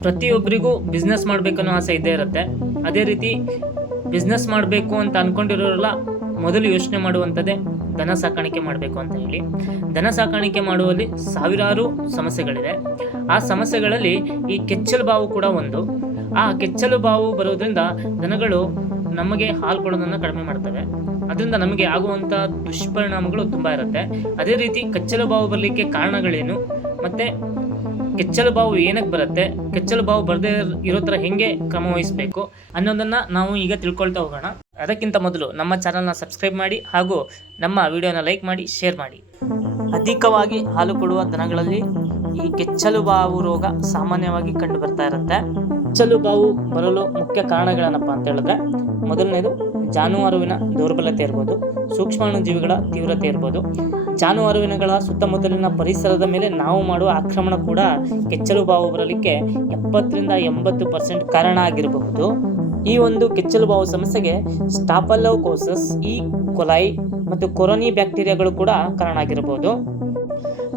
ಪ್ರತಿಯೊಬ್ಬರಿಗೂ ಬಿಸ್ನೆಸ್ ಮಾಡಬೇಕನ್ನೋ ಆಸೆ ಇದ್ದೇ ಇರುತ್ತೆ. ಅದೇ ರೀತಿ ಬಿಸ್ನೆಸ್ ಮಾಡಬೇಕು ಅಂತ ಅಂದ್ಕೊಂಡಿರೋರೆಲ್ಲ ಮೊದಲು ಯೋಚನೆ ಮಾಡುವಂಥದ್ದೇ ದನ ಸಾಕಾಣಿಕೆ ಮಾಡಬೇಕು ಅಂತ ಹೇಳಿ. ದನ ಸಾಕಾಣಿಕೆ ಮಾಡುವಲ್ಲಿ ಸಾವಿರಾರು ಸಮಸ್ಯೆಗಳಿವೆ. ಆ ಸಮಸ್ಯೆಗಳಲ್ಲಿ ಈ ಕೆಚ್ಚಲು ಬಾವು ಕೂಡ ಒಂದು. ಆ ಕೆಚ್ಚಲು ಬಾವು ಬರೋದ್ರಿಂದ ದನಗಳು ನಮಗೆ ಹಾಲು ಕೊಡೋದನ್ನು ಕಡಿಮೆ ಮಾಡ್ತವೆ. ಅದರಿಂದ ನಮಗೆ ಆಗುವಂಥ ದುಷ್ಪರಿಣಾಮಗಳು ತುಂಬ ಇರುತ್ತೆ. ಅದೇ ರೀತಿ ಕಚ್ಚಲು ಬಾವು ಬರಲಿಕ್ಕೆ ಕಾರಣಗಳೇನು? ಮತ್ತು ಕೆಚ್ಚಲು ಬಾವು ಏನಕ್ಕೆ ಬರುತ್ತೆ? ಕೆಚ್ಚಲು ಬಾವು ಬರದೇ ಇರೋ ಥರ ಹೆಂಗೆ ಕ್ರಮ ವಹಿಸಬೇಕು? ಅನ್ನೋದನ್ನ ನಾವು ಈಗ ತಿಳ್ಕೊಳ್ತಾ ಹೋಗೋಣ. ಅದಕ್ಕಿಂತ ಮೊದಲು ನಮ್ಮ ಚಾನಲ್ನ ಸಬ್ಸ್ಕ್ರೈಬ್ ಮಾಡಿ ಹಾಗೂ ನಮ್ಮ ವಿಡಿಯೋನ ಲೈಕ್ ಮಾಡಿ ಶೇರ್ ಮಾಡಿ. ಅಧಿಕವಾಗಿ ಹಾಲು ಕೊಡುವ ದನಗಳಲ್ಲಿ ಈ ಕೆಚ್ಚಲು ಬಾವು ರೋಗ ಸಾಮಾನ್ಯವಾಗಿ ಕಂಡು ಬರ್ತಾ ಇರುತ್ತೆ. ಕೆಚ್ಚಲು ಬಾವು ಬರಲು ಮುಖ್ಯ ಕಾರಣಗಳೇನಪ್ಪ ಅಂತ ಹೇಳಿದ್ರೆ, ಮೊದಲನೇದು ಜಾನುವಾರುವಿನ ದೌರ್ಬಲ್ಯತೆ ಇರ್ಬೋದು ಸೂಕ್ಷ್ಮಾಣು ಜೀವಿಗಳ ತೀವ್ರತೆ ಇರ್ಬೋದು ಜಾನುವಾರುವಿನಗಳ ಸುತ್ತಮುತ್ತಲಿನ ಪರಿಸರದ ಮೇಲೆ ನಾವು ಮಾಡುವ ಆಕ್ರಮಣ ಕೂಡ ಕೆಚ್ಚಲು ಬಾವು ಬರಲಿಕ್ಕೆ ಎಪ್ಪತ್ತರಿಂದ ಎಂಬತ್ತು ಪರ್ಸೆಂಟ್ ಕಾರಣ ಆಗಿರಬಹುದು. ಈ ಒಂದು ಕೆಚ್ಚಲು ಬಾವು ಸಮಸ್ಯೆಗೆ ಸ್ಟಾಪಲೋಕೋಸಸ್ ಈ ಕೊಲೈ ಮತ್ತು ಕೊರೋನಿ ಬ್ಯಾಕ್ಟೀರಿಯಾಗಳು ಕೂಡ ಕಾರಣ ಆಗಿರಬಹುದು.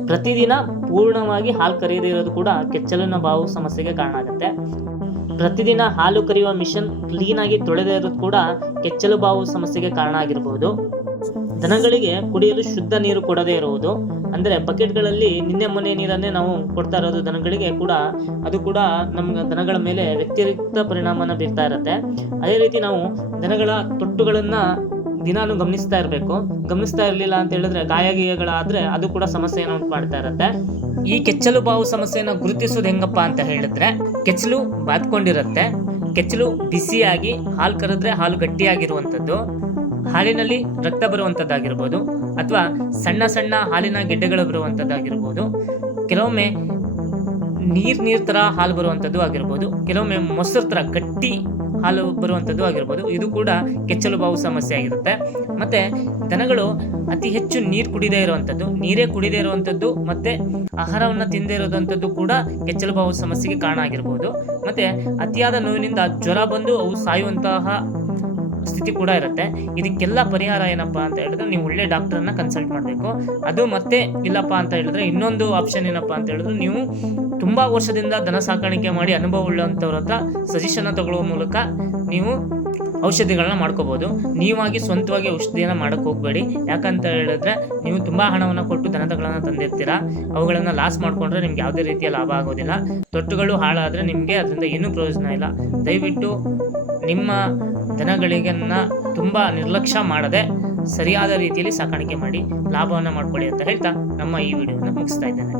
ಪ್ರತಿದಿನ ಪೂರ್ಣವಾಗಿ ಹಾಲು ಕರೆಯದೇ ಇರೋದು ಕೂಡ ಕೆಚ್ಚಲಿನ ಬಾವು ಸಮಸ್ಯೆಗೆ ಕಾರಣ ಆಗುತ್ತೆ. ಪ್ರತಿದಿನ ಹಾಲು ಕರೆಯುವ ಮಿಷನ್ ಕ್ಲೀನಾಗಿ ತೊಳೆದೇ ಇರೋದು ಕೂಡ ಕೆಚ್ಚಲು ಬಾವು ಸಮಸ್ಯೆಗೆ ಕಾರಣ ಆಗಿರಬಹುದು. ದನಗಳಿಗೆ ಕುಡಿಯಲು ಶುದ್ಧ ನೀರು ಕೊಡದೇ ಇರುವುದು. ಅಂದರೆ ಬಕೆಟ್ಗಳಲ್ಲಿ ನಿನ್ನೆ ಮೊನ್ನೆ ನೀರನ್ನೇ ನಾವು ಕೊಡ್ತಾ ಇರೋದು ದನಗಳಿಗೆ ಕೂಡ, ಅದು ಕೂಡ ನಮ್ಮ ದನಗಳ ಮೇಲೆ ವ್ಯತಿರಿಕ್ತ ಪರಿಣಾಮನ ಬೀರ್ತಾ ಇರುತ್ತೆ. ಅದೇ ರೀತಿ ನಾವು ದನಗಳ ತೊಟ್ಟುಗಳನ್ನು ದಿನಾನು ಗಮನಿಸ್ತಾ ಇರಬೇಕು. ಗಮನಿಸ್ತಾ ಇರಲಿಲ್ಲ ಅಂತ ಹೇಳಿದ್ರೆ ಗಾಯ ಗೀಯಗಳಾದ್ರೆ ಅದು ಕೂಡ ಸಮಸ್ಯೆಯನ್ನು ಉಂಟು ಮಾಡ್ತಾ ಇರುತ್ತೆ. ಈ ಕೆಚ್ಚಲು ಬಾವು ಸಮಸ್ಯೆಯನ್ನು ಗುರುತಿಸೋದು ಹೆಂಗಪ್ಪ ಅಂತ ಹೇಳಿದ್ರೆ, ಕೆಚ್ಚಲು ಬಾದ್ಕೊಂಡಿರುತ್ತೆ. ಕೆಚ್ಚಲು ಬಿಸಿಯಾಗಿ ಹಾಲು ಕರೆದ್ರೆ ಹಾಲು ಗಟ್ಟಿಯಾಗಿರುವಂಥದ್ದು. ಹಾಲಿನಲ್ಲಿ ರಕ್ತ ಬರುವಂಥದ್ದಾಗಿರ್ಬೋದು ಅಥವಾ ಸಣ್ಣ ಸಣ್ಣ ಹಾಲಿನ ಗೆಡ್ಡೆಗಳು ಬರುವಂಥದ್ದಾಗಿರ್ಬೋದು ಕೆಲವೊಮ್ಮೆ ನೀರ್ ನೀರ್ ತರ ಹಾಲು ಬರುವಂಥದ್ದು ಆಗಿರ್ಬೋದು. ಕೆಲವೊಮ್ಮೆ ಮೊಸರು ತರ ಗಟ್ಟಿ ಹಾಲು ಬರುವಂಥದ್ದು ಆಗಿರ್ಬೋದು. ಇದು ಕೂಡ ಕೆಚ್ಚಲು ಬಾವು ಸಮಸ್ಯೆ ಆಗಿರುತ್ತೆ. ಮತ್ತೆ ದನಗಳು ಅತಿ ಹೆಚ್ಚು ನೀರು ಕುಡಿದೇ ಇರುವಂಥದ್ದು ನೀರೇ ಕುಡಿದೇ ಇರುವಂಥದ್ದು ಮತ್ತೆ ಆಹಾರವನ್ನು ತಿಂದೇ ಇರೋದಂಥದ್ದು ಕೂಡ ಕೆಚ್ಚಲು ಬಾವು ಸಮಸ್ಯೆಗೆ ಕಾರಣ ಆಗಿರ್ಬೋದು. ಮತ್ತೆ ಅತಿಯಾದ ನೋವಿನಿಂದ ಜ್ವರ ಬಂದು ಅವು ಸಾಯುವಂತಹ ಸ್ಥಿತಿ ಕೂಡ ಇರುತ್ತೆ. ಇದಕ್ಕೆಲ್ಲ ಪರಿಹಾರ ಏನಪ್ಪ ಅಂತ ಹೇಳಿದ್ರೆ ನೀವು ಒಳ್ಳೆ ಡಾಕ್ಟರ್ನ ಕನ್ಸಲ್ಟ್ ಮಾಡಬೇಕು. ಅದು ಮತ್ತೆ ಇಲ್ಲಪ್ಪ ಅಂತ ಹೇಳಿದ್ರೆ ಇನ್ನೊಂದು ಆಪ್ಷನ್ ಏನಪ್ಪ ಅಂತ ಹೇಳಿದ್ರೆ ನೀವು ತುಂಬಾ ವರ್ಷದಿಂದ ದನ ಸಾಕಾಣಿಕೆ ಮಾಡಿ ಅನುಭವ ಉಳ್ಳಂಥವ್ರ ಹತ್ರ ಸಜೆಷನ್ ತಗೊಳ್ಳುವ ಮೂಲಕ ನೀವು ಔಷಧಿಗಳನ್ನ ಮಾಡ್ಕೋಬಹುದು ನೀವಾಗಿ ಸ್ವಂತವಾಗಿ ಔಷಧಿಯನ್ನ ಮಾಡಕ್ ಹೋಗ್ಬೇಡಿ. ಯಾಕಂತ ಹೇಳಿದ್ರೆ ನೀವು ತುಂಬಾ ಹಣವನ್ನ ಕೊಟ್ಟು ದನದಗಳನ್ನ ತಂದಿರ್ತೀರಾ. ಅವುಗಳನ್ನ ಲಾಸ್ ಮಾಡ್ಕೊಂಡ್ರೆ ನಿಮ್ಗೆ ಯಾವುದೇ ರೀತಿಯ ಲಾಭ ಆಗೋದಿಲ್ಲ. ತೊಟ್ಟುಗಳು ಹಾಳಾದ್ರೆ ನಿಮಗೆ ಅದರಿಂದ ಏನೂ ಪ್ರಯೋಜನ ಇಲ್ಲ. ದಯವಿಟ್ಟು ನಿಮ್ಮ ದನಗಳಿಗನ್ನ ತುಂಬ ನಿರ್ಲಕ್ಷ್ಯ ಮಾಡದೆ ಸರಿಯಾದ ರೀತಿಯಲ್ಲಿ ಸಾಕಾಣಿಕೆ ಮಾಡಿ ಲಾಭವನ್ನು ಮಾಡ್ಕೊಳ್ಳಿ ಅಂತ ಹೇಳ್ತಾ ನಮ್ಮ ಈ ವಿಡಿಯೋನ ಮುಗಿಸ್ತಾ ಇದ್ದೇನೆ.